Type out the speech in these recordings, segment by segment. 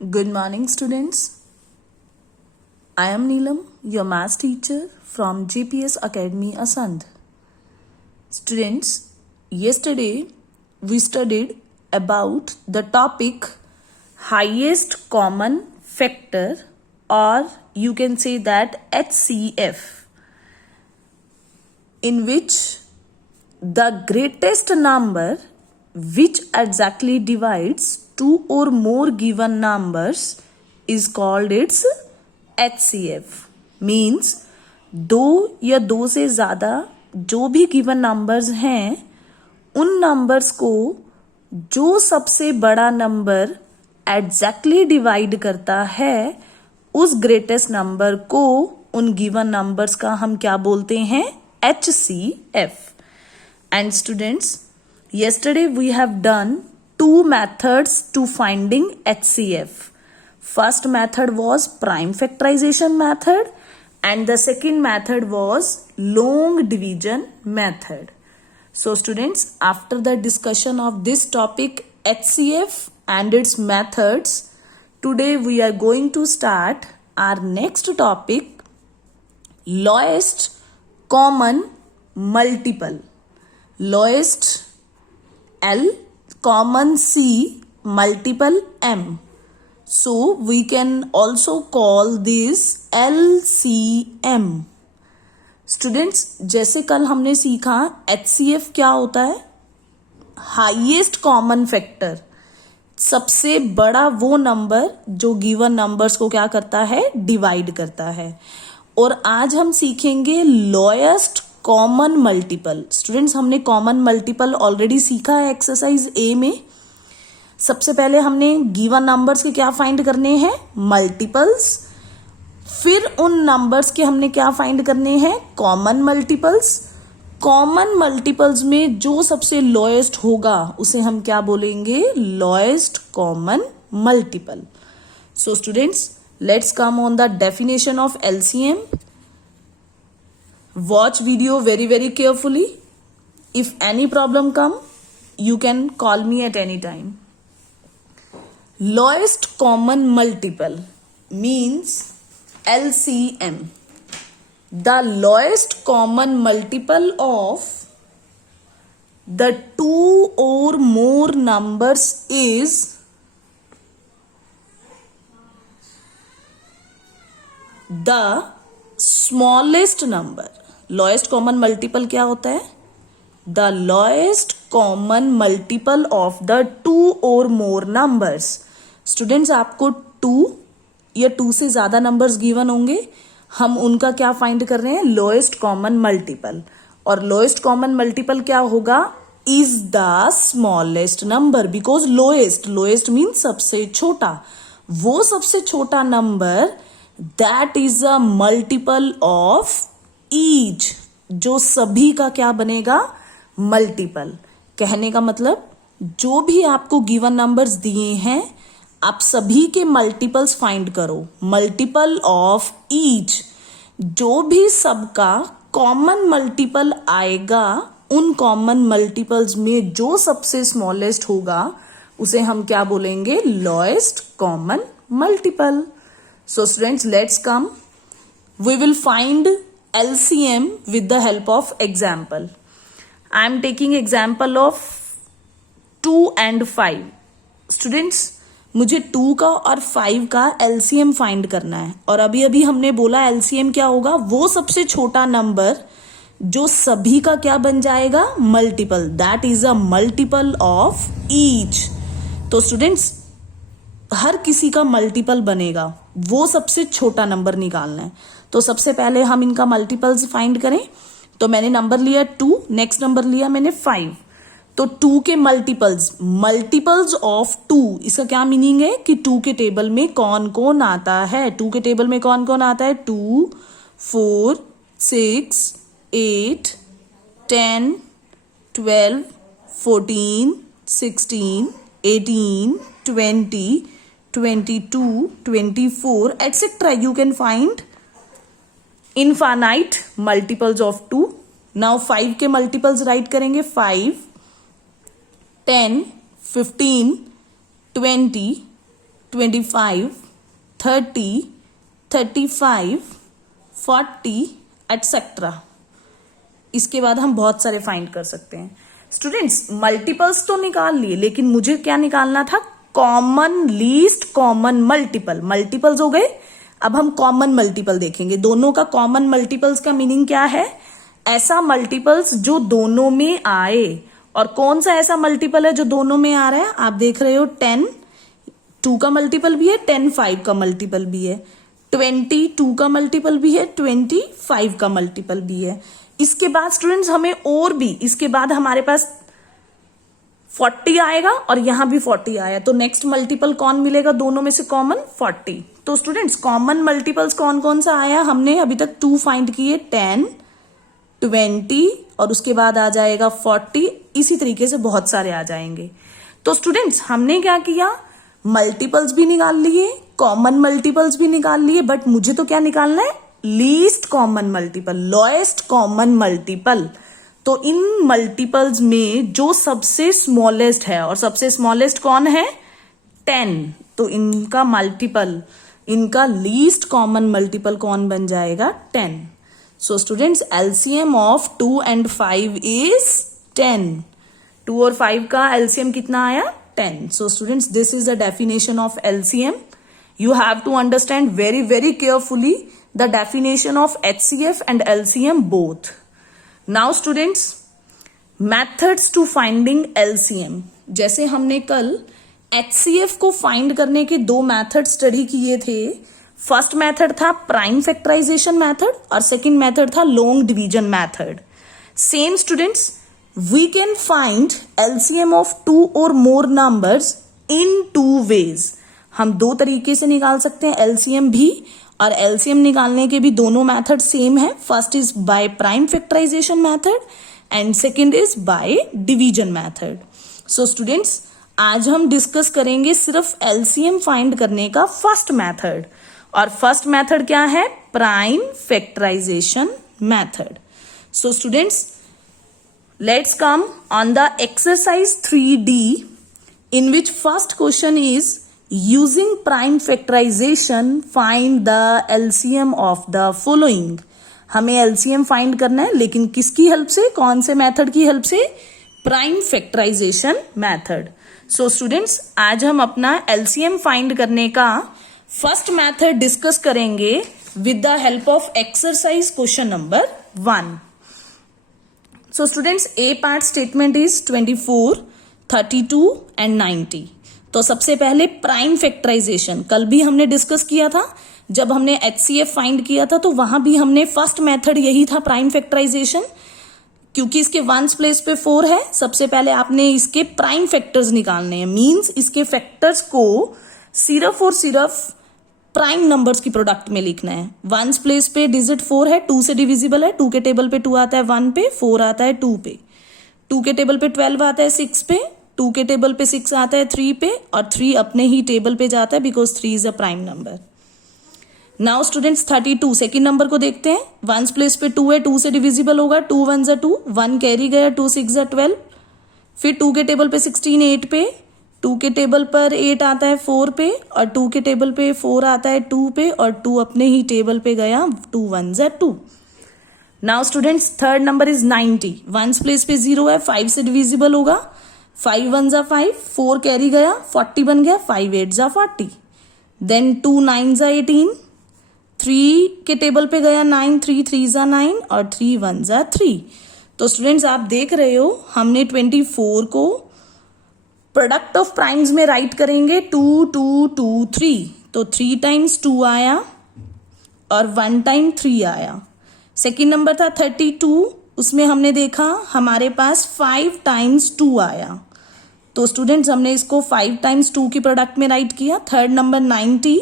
Good morning, students. I am Neelam, your maths teacher from GPS Academy, Asand. Students, yesterday we studied about the topic highest common factor, or you can say that HCF, in which the greatest number which exactly divides two or more given numbers is called its HCF. Means दो या दो से ज़्यादा जो भी given numbers हैं उन numbers को जो सबसे बड़ा नंबर एग्जैक्टली डिवाइड करता है उस ग्रेटेस्ट नंबर को उन गिवन नंबर्स का हम क्या बोलते हैं? HCF. And students, yesterday we have done two methods to finding HCF. First method was prime factorization method and the second method was long division method. So students, after the discussion of this topic HCF and its methods, today we are going to start our next topic, lowest common multiple. Lowest L, common C, multiple M. So we can also call this LCM. Students, जैसे कल हमने सीखा HCF क्या होता है? Highest common factor, सबसे बड़ा वो नंबर जो गिवन नंबर्स को क्या करता है? डिवाइड करता है. और आज हम सीखेंगे लोएस्ट कॉमन मल्टीपल. स्टूडेंट्स, हमने कॉमन मल्टीपल ऑलरेडी सीखा है एक्सरसाइज ए में. सबसे पहले हमने गिवन नंबर्स के क्या फाइंड करने हैं? मल्टीपल्स. फिर उन नंबर्स के हमने क्या फाइंड करने हैं? Common multiples. कॉमन मल्टीपल्स में जो सबसे लोएस्ट होगा उसे हम क्या बोलेंगे? Lowest common multiple. So students, let's come on the definition of LCM. Watch video very carefully. If any problem come, you can call me at any time. Lowest common multiple means LCM. The lowest common multiple of the two or more numbers is the smallest number. Lowest common multiple क्या होता है? The lowest common multiple of the two or more numbers. Students, आपको 2 या 2 से ज्यादा numbers given होंगे, हम उनका क्या फाइंड कर रहे हैं? Lowest common multiple. और लोएस्ट कॉमन मल्टीपल क्या होगा? Is the smallest number. Because lowest means सबसे छोटा. वो सबसे छोटा number that is a multiple of each, जो सभी का क्या बनेगा? मल्टीपल. कहने का मतलब, जो भी आपको गिवन नंबर्स दिए हैं आप सभी के मल्टीपल्स फाइंड करो. मल्टीपल ऑफ ईच, जो भी सबका कॉमन मल्टीपल आएगा उन कॉमन मल्टीपल्स में जो सबसे स्मॉलेस्ट होगा उसे हम क्या बोलेंगे? Lowest common multiple. So students, let's come. We will find LCM with the help of example. I am taking example of 2 and 5. Students, मुझे 2 का और 5 का LCM फाइंड करना है. और अभी हमने बोला LCM क्या होगा? वो सबसे छोटा नंबर जो सभी का क्या बन जाएगा? Multiple. That is a multiple of each. तो स्टूडेंट्स, हर किसी का मल्टीपल बनेगा, वो सबसे छोटा नंबर निकालना है. तो सबसे पहले हम इनका मल्टीपल्स फाइंड करें. तो मैंने नंबर लिया 2, नेक्स्ट नंबर लिया मैंने 5. तो 2 के मल्टीपल्स ऑफ 2, इसका क्या मीनिंग है कि 2 के टेबल में कौन कौन आता है? 2 के टेबल में कौन कौन आता है? 2, 4, 6, 8, 10, 12, 14, 16, 18, 20, 22, 24, etc. You can find infinite multiples of 2. Now 5 के multiples write करेंगे. 5, 10, 15, 20, 25, 30, 35, 40 एटसेट्रा। इसके बाद हम बहुत सारे फाइंड कर सकते हैं। स्टूडेंट्स मल्टीपल्स तो निकाल लिए, लेकिन मुझे क्या निकालना था? Common least common multiple. Multiples हो गए, अब हम कॉमन मल्टीपल देखेंगे। दोनों का कॉमन मल्टीपल्स का मीनिंग क्या है? ऐसा मल्टीपल्स जो दोनों में आए। और कौन सा ऐसा मल्टीपल है जो दोनों में आ रहा है? आप देख रहे हो 10 2 का मल्टीपल भी है, 10 5 का मल्टीपल भी है, 20 2 का मल्टीपल भी है, 20 5 का मल्टीपल भी है। इसके बाद स्टूडेंट्स हमें और भी, इसके बाद हमारे पास 40 आएगा और यहां भी 40 आया, तो नेक्स्ट मल्टीपल कौन मिलेगा दोनों में से कॉमन? 40। तो स्टूडेंट्स कॉमन मल्टीपल्स कौन कौन सा आया? हमने अभी तक 2 फाइंड किए, 10 20 और उसके बाद आ जाएगा 40। इसी तरीके से बहुत सारे आ जाएंगे। तो स्टूडेंट्स हमने क्या किया? मल्टीपल्स भी निकाल लिए, कॉमन मल्टीपल्स भी निकाल लिए, बट मुझे तो क्या निकालना है? Least common multiple, lowest common multiple. तो इन मल्टीपल्स में जो सबसे स्मॉलेस्ट है, और सबसे स्मॉलेस्ट कौन है? 10। तो इनका मल्टीपल, इनका लीस्ट कॉमन मल्टीपल कौन बन जाएगा? 10। So students LCM of 2 and 5 is 10। 2 और 5 का एलसीएम कितना आया? 10। So students this is the definition of LCM. You have to understand very very carefully the definition of HCF and LCM both. Now students, methods to finding LCM. जैसे हमने कल HCF को find करने के 2 method study किए थे। First method था prime factorisation method और सेकंड मेथड था long division method. Same students, we can find LCM of 2 or more numbers in 2 ways. हम 2 तरीके से निकाल सकते हैं एलसीएम भी, और एलसीएम निकालने के भी दोनों मेथड सेम है। First is by prime factorisation method and second is by division method. So students आज हम डिस्कस करेंगे सिर्फ एलसीएम फाइंड करने का फर्स्ट मेथड, और फर्स्ट मेथड क्या है? Prime factorisation method. So students let's come on the exercise 3D in which first question is using prime factorization find the LCM of the following. हमें LCM find करना है, लेकिन किसकी help से? कौन से मेथड की हेल्प से? Prime factorisation method. So students आज हम अपना LCM फाइंड करने का फर्स्ट मेथड डिस्कस करेंगे with the help of exercise question number 1. So students A part statement is 24, 32 and 90. तो सबसे पहले प्राइम फैक्टराइजेशन कल भी हमने डिस्कस किया था। जब हमने HCF फाइंड किया था तो वहां भी हमने फर्स्ट मेथड यही था, प्राइम फैक्टराइजेशन। क्योंकि इसके वंस प्लेस पे 4 है, सबसे पहले आपने इसके प्राइम फैक्टर्स निकालने हैं। मींस इसके फैक्टर्स को सिर्फ और सिर्फ प्राइम नंबर्स की प्रोडक्ट में लिखना है। वंस प्लेस पे डिजिट 4 है, 2 से डिविजिबल है। 2 के टेबल पे 2 आता है 1 पे, 4 आता है 2 पे। 2 के टेबल पे 12 आता है 6 पे, 2 के टेबल पे 6 आता है 3 पे, और 3 अपने ही टेबल पे जाता है because 3 is a prime number. Now students 32 second number को देखते हैं। वंस प्लेस पे 2 है, 2 से डिविजिबल होगा। 2 1 2, 1 कैरी गया, 2 6 12। फिर 2 के टेबल पे 16 8 पे, 2 के टेबल पर 8 आता है 4 पे, और 2 के टेबल पे 4 आता है 2 पे, और 2 अपने ही टेबल पे गया, 2 1 2। Now students third number is 90। Ones place पे 0 है, 5 से डिविजिबल होगा। 5 1 5, 4 कैरी गया, 40 बन गया, 5 8 40। देन 2 9 18, 3 के टेबल पे गया 9, 3 3 9, और 3 1 3। तो स्टूडेंट्स आप देख रहे हो हमने 24 को प्रोडक्ट ऑफ प्राइम्स में राइट करेंगे 2 2 2 3। तो 3 टाइम्स 2 आया और 1 टाइम 3 आया। सेकेंड नंबर था 32, उसमें हमने देखा हमारे पास 5 टाइम्स 2 आया। तो स्टूडेंट्स हमने इसको 5 टाइम्स 2 की प्रोडक्ट में राइट किया। थर्ड नंबर 90,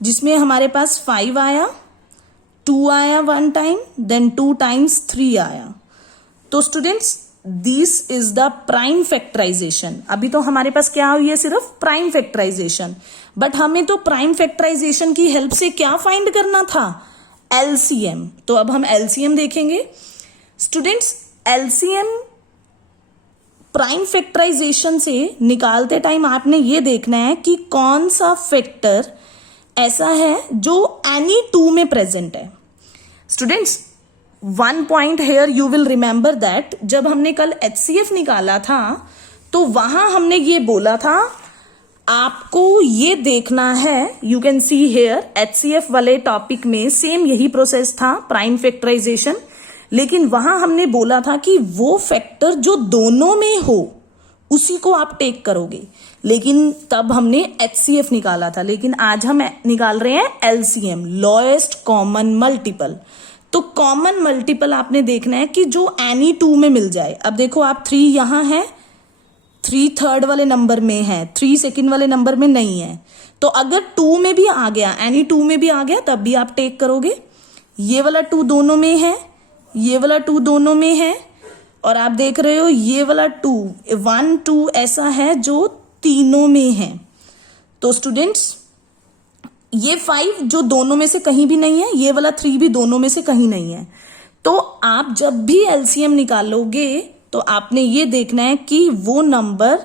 जिसमें हमारे पास 5 आया, 2 आया 1 टाइम, देन 2 टाइम्स 3 आया। तो students this is the prime factorisation. अभी तो हमारे पास क्या हुई है? सिर्फ प्राइम फैक्टराइजेशन। बट हमें तो प्राइम फैक्टराइजेशन की हेल्प से क्या फाइंड करना था? एलसीएम। तो अब हम एलसीएम देखेंगे। स्टूडेंट्स एलसीएम प्राइम फैक्टराइजेशन से निकालते टाइम आपने ये देखना है कि कौन सा फैक्टर ऐसा है जो एनी टू में प्रेजेंट है। Students, one point here you will remember that जब हमने कल HCF निकाला था तो वहां हमने ये बोला था आपको ये देखना है, you can see here HCF वाले टॉपिक में सेम यही प्रोसेस था, प्राइम फैक्टराइजेशन, लेकिन वहां हमने बोला था कि वो फैक्टर जो दोनों में हो उसी को आप टेक करोगे, लेकिन तब हमने HCF निकाला था। लेकिन आज हम निकाल रहे हैं LCM, लोएस्ट कॉमन मल्टीपल। तो कॉमन मल्टीपल आपने देखना है कि जो एनी टू में मिल जाए। अब देखो आप 3 यहां है, 3 थर्ड वाले नंबर में है, 3 सेकंड वाले नंबर में नहीं है, तो अगर 2 में भी आ गया, एनी 2 में भी आ गया, तब भी आप टेक करोगे। ये वाला 2 दोनों में है, ये वाला 2 दोनों में है, और आप देख रहे हो ये वाला 2 1 2 ऐसा है जो तीनों में है। तो स्टूडेंट्स, ये 5 जो दोनों में से कहीं भी नहीं है, ये वाला 3 भी दोनों में से कहीं नहीं है। तो आप जब भी LCM निकालोगे तो आपने ये देखना है कि वो नंबर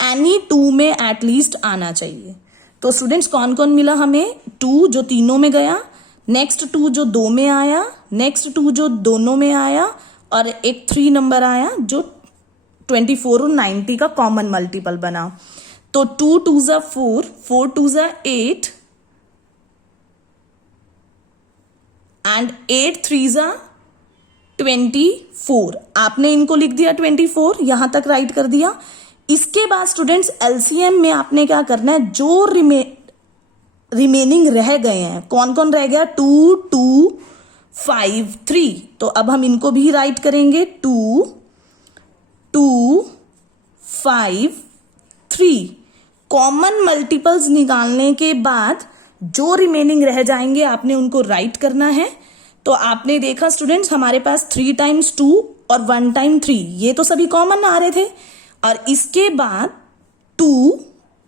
एनी 2 में एटलीस्ट आना चाहिए। तो स्टूडेंट्स, कौन कौन मिला हमें? 2 जो तीनों में गया, नेक्स्ट 2 जो 2 में आया, नेक्स्ट 2 जो दोनों में आया, और एक 3 नंबर आया जो 24 और 90 का कॉमन मल्टीपल बना। तो 2 2 जा 4, 4 2 जा 8 एंड 8 3 जा 24। आपने इनको लिख दिया 24, यहां तक राइट कर दिया। इसके बाद स्टूडेंट्स LCM में आपने क्या करना है, जो रिमेनिंग रह गए हैं, कौन कौन रह गया? 2 2 5 3। तो अब हम इनको भी राइट करेंगे, 2 2 5 3। कॉमन मल्टीपल्स निकालने के बाद जो रिमेनिंग रह जाएंगे आपने उनको राइट करना है। तो आपने देखा स्टूडेंट्स, हमारे पास 3 टाइम्स 2 और 1 टाइम 3, ये तो सभी कॉमन आ रहे थे, और इसके बाद 2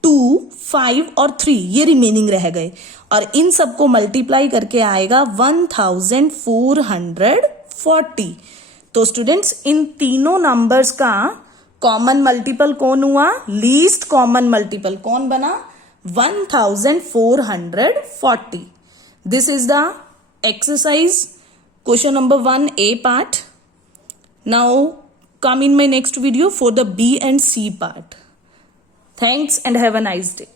2 5 और 3 ये रिमेनिंग रह गए, और इन सबको मल्टीप्लाई करके आएगा 1440। तो स्टूडेंट्स, इन तीनों नंबर्स का कॉमन मल्टीपल कौन हुआ? लीस्ट कॉमन मल्टीपल कौन बना? 1440। This is the exercise question number 1A part. Now come in my next video for the B and C part. Thanks and have a nice day.